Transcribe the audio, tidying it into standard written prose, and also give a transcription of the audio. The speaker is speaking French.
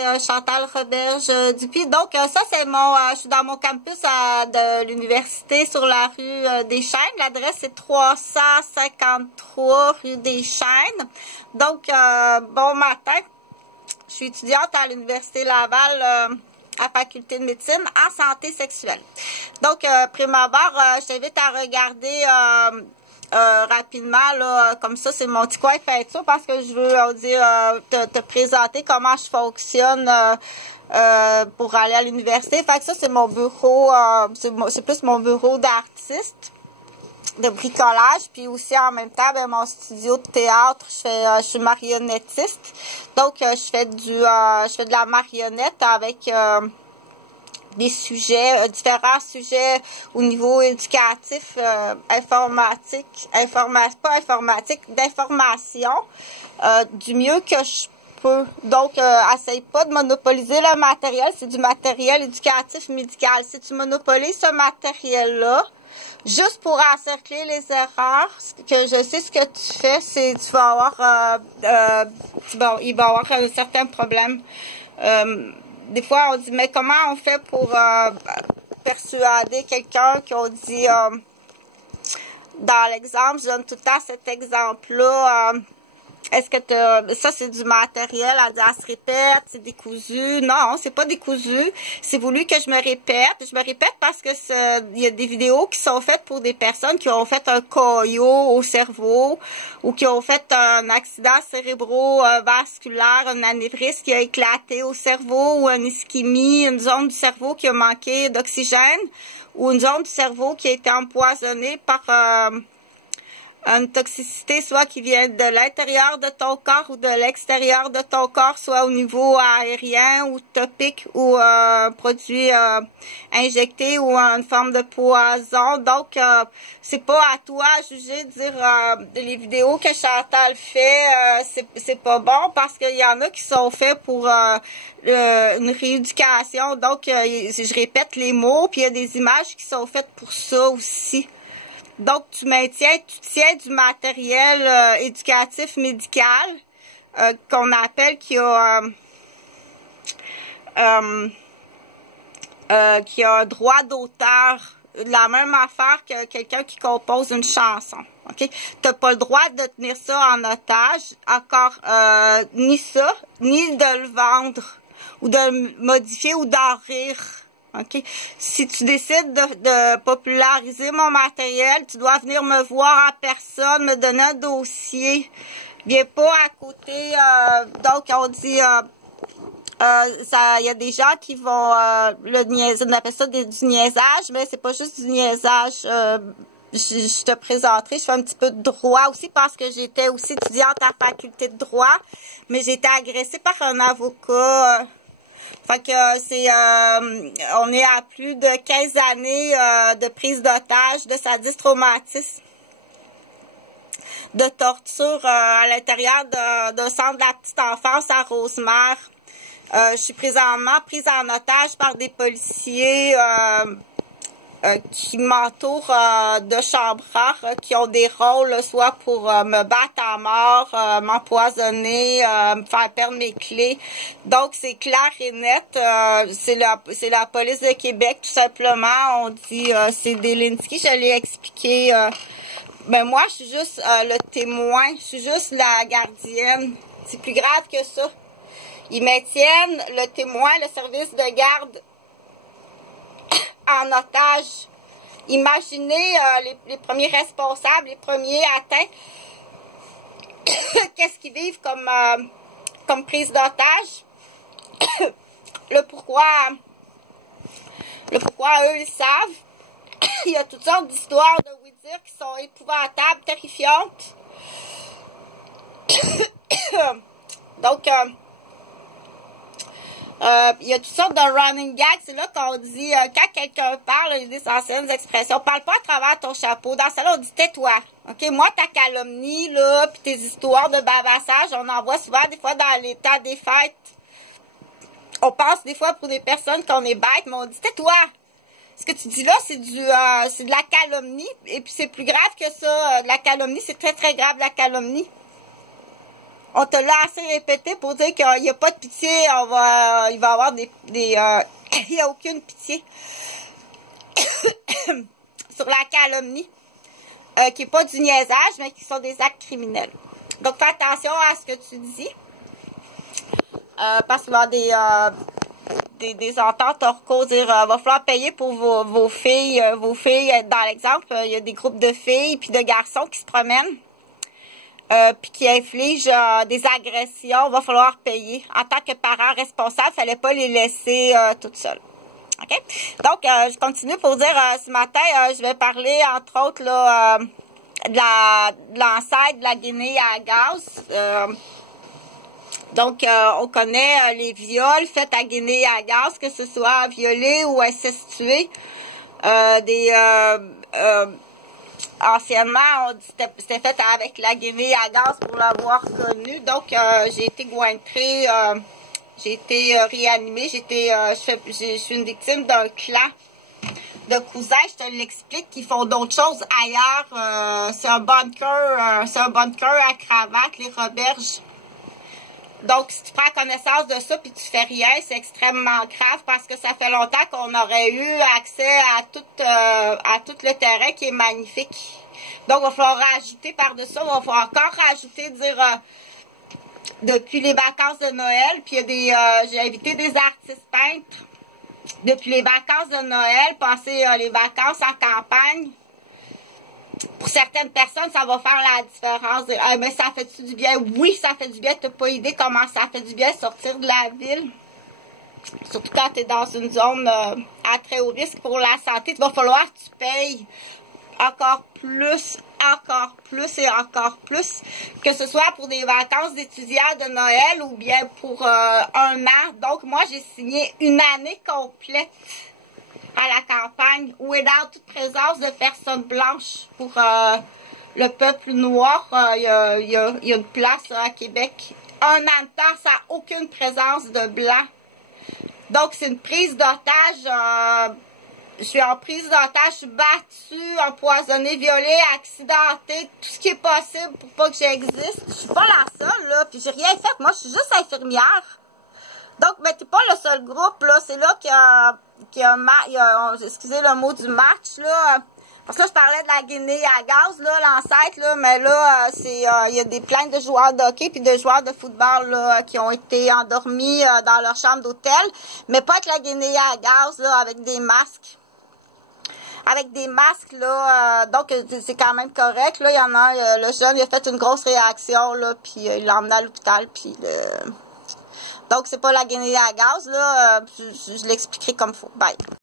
c'est Chantal Roberge-Dupuis. Donc, ça, c'est je suis dans mon campus de l'université sur la rue des Chênes. L'adresse, c'est 353 rue des Chênes. Donc, bon matin. Je suis étudiante à l'Université Laval à faculté de médecine en santé sexuelle. Donc, prime abord, je t'invite à regarder rapidement, là, comme ça, c'est mon petit coin peinture parce que je veux te présenter comment je fonctionne pour aller à l'université. Fait que ça, c'est mon bureau, c'est plus mon bureau d'artiste, de bricolage, puis aussi en même temps, ben, mon studio de théâtre, je suis marionnettiste. Donc, je fais de la marionnette avec des sujets, différents sujets au niveau éducatif, d'information, du mieux que je peux. Donc, essaye pas de monopoliser le matériel, c'est du matériel éducatif médical. Si tu monopolises ce matériel-là, juste pour encercler les erreurs, que je sais ce que tu fais, c'est tu vas avoir, il va y avoir un certain problème. Des fois, on dit, mais comment on fait pour persuader quelqu'un qu'on dit, dans l'exemple, je donne tout le temps cet exemple-là, est-ce que ça c'est du matériel, elle dit, elle se répète, c'est décousu. Non, c'est pas décousu. C'est voulu que je me répète. Je me répète parce que il y a des vidéos qui sont faites pour des personnes qui ont fait un caillot au cerveau ou qui ont fait un accident cérébrovasculaire, un anévrisme qui a éclaté au cerveau ou une ischémie, une zone du cerveau qui a manqué d'oxygène ou une zone du cerveau qui a été empoisonnée par une toxicité soit qui vient de l'intérieur de ton corps ou de l'extérieur de ton corps, soit au niveau aérien ou topique ou produit injecté ou en forme de poison. Donc, c'est pas à toi à juger de dire les vidéos que Chantal fait, c'est pas bon parce qu'il y en a qui sont faits pour une rééducation. Donc, je répète les mots, puis il y a des images qui sont faites pour ça aussi. Donc, tu tiens du matériel éducatif médical qu'on appelle qui a un droit d'auteur, la même affaire que quelqu'un qui compose une chanson. OK? T'as pas le droit de tenir ça en otage, encore ni ça, ni de le vendre, ou de le modifier ou d'en rire. OK? Si tu décides de populariser mon matériel, tu dois venir me voir en personne, me donner un dossier. Viens pas à côté. Donc, on dit, il y a des gens qui vont le niaiser, on appelle ça du niaisage, mais c'est pas juste du niaisage. Je te présenterai, je fais un petit peu de droit aussi parce que j'étais aussi étudiante à la faculté de droit, mais j'ai été agressée par un avocat. Fait que on est à plus de 15 années de prise d'otage, de sadisme traumatisme, de torture à l'intérieur d'un centre de la petite enfance à Rosemère. Je suis présentement prise en otage par des policiers qui m'entourent de chambrards qui ont des rôles soit pour me battre à mort, m'empoisonner, me faire perdre mes clés. Donc, c'est clair et net. C'est la police de Québec, tout simplement. On dit c'est Delinski, je l'ai expliqué. Mais moi, je suis juste le témoin. Je suis juste la gardienne. C'est plus grave que ça. Ils maintiennent le témoin, le service de garde en otage. Imaginez les premiers responsables, les premiers atteints, qu'est-ce qu'ils vivent comme prise d'otage. Le pourquoi eux, ils savent. Il y a toutes sortes d'histoires de oui-dire qui sont épouvantables, terrifiantes. Donc, il y a toutes sortes de running gags. C'est là qu'on dit, quand quelqu'un parle, il y a des anciennes expressions. Parle pas à travers ton chapeau. Dans ça, là, on dit tais-toi. OK? Moi, ta calomnie, là, puis tes histoires de bavassage, on en voit souvent, des fois, dans les temps des fêtes. On pense des fois pour des personnes qu'on est bêtes, mais on dit tais-toi. Ce que tu dis là, c'est de la calomnie. Et puis, c'est plus grave que ça. De la calomnie, c'est très, très grave, la calomnie. On te l'a assez répété pour dire qu'il n'y a pas de pitié, il va y avoir il n'y a aucune pitié sur la calomnie, qui n'est pas du niaisage, mais qui sont des actes criminels. Donc, fais attention à ce que tu dis, parce qu'il va y avoir des ententes hors cause, dire va falloir payer pour vos filles. Dans l'exemple, il y a des groupes de filles puis de garçons qui se promènent, puis qui infligent des agressions, va falloir payer. En tant que parent responsable, il ne fallait pas les laisser toutes seules. OK? Donc, je continue pour dire, ce matin, je vais parler, entre autres, là, de l'ancêtre de la Guinée à gaz. Donc, on connaît les viols faits à Guinée à gaz, que ce soit violés ou incestués. Anciennement, c'était fait avec la Guinée à gaz pour l'avoir connu. Donc, j'ai été gointrée, j'ai été réanimée. Je suis une victime d'un clan de cousins, je te l'explique, qui font d'autres choses ailleurs. C'est un bunker à cravate, les Roberges. Donc, si tu prends connaissance de ça puis tu fais rien, c'est extrêmement grave parce que ça fait longtemps qu'on aurait eu accès à tout le terrain qui est magnifique. Donc, il va falloir rajouter par-dessus ça, il va falloir encore rajouter, dire depuis les vacances de Noël, puis il y a j'ai invité des artistes peintres depuis les vacances de Noël, passer les vacances en campagne. Pour certaines personnes, ça va faire la différence. Mais ça fait-tu du bien? Oui, ça fait du bien. Tu n'as pas idée comment ça fait du bien sortir de la ville. Surtout quand tu es dans une zone à très haut risque pour la santé. Il va falloir que tu payes encore plus et encore plus. Que ce soit pour des vacances d'étudiants de Noël ou bien pour un an. Donc, moi, j'ai signé une année complète à la campagne, without toute présence de personnes blanches. Pour le peuple noir, il y a une place à Québec. Un an de temps, ça n'a aucune présence de blanc. Donc, c'est une prise d'otage. Je suis en prise d'otage, je suis battue, empoisonnée, violée, accidentée, tout ce qui est possible pour pas que j'existe. Je suis pas la seule, là, puis j'ai rien fait. Moi, je suis juste infirmière. Donc, mais t'es pas le seul groupe, là. C'est là qu'il y a excusez le mot du match, là. Parce que je parlais de la Guinée à gaz, là, l'ancêtre, là. Mais là, il y a des plaintes de joueurs de hockey puis de joueurs de football, là, qui ont été endormis dans leur chambre d'hôtel. Mais pas avec la Guinée à gaz, là, avec des masques. Avec des masques, là, donc c'est quand même correct. Là, il y en a, le jeune, il a fait une grosse réaction, là, puis il l'a emmené à l'hôpital, puis donc, c'est pas la Guinée à gaz, là. Je l'expliquerai comme il faut. Bye.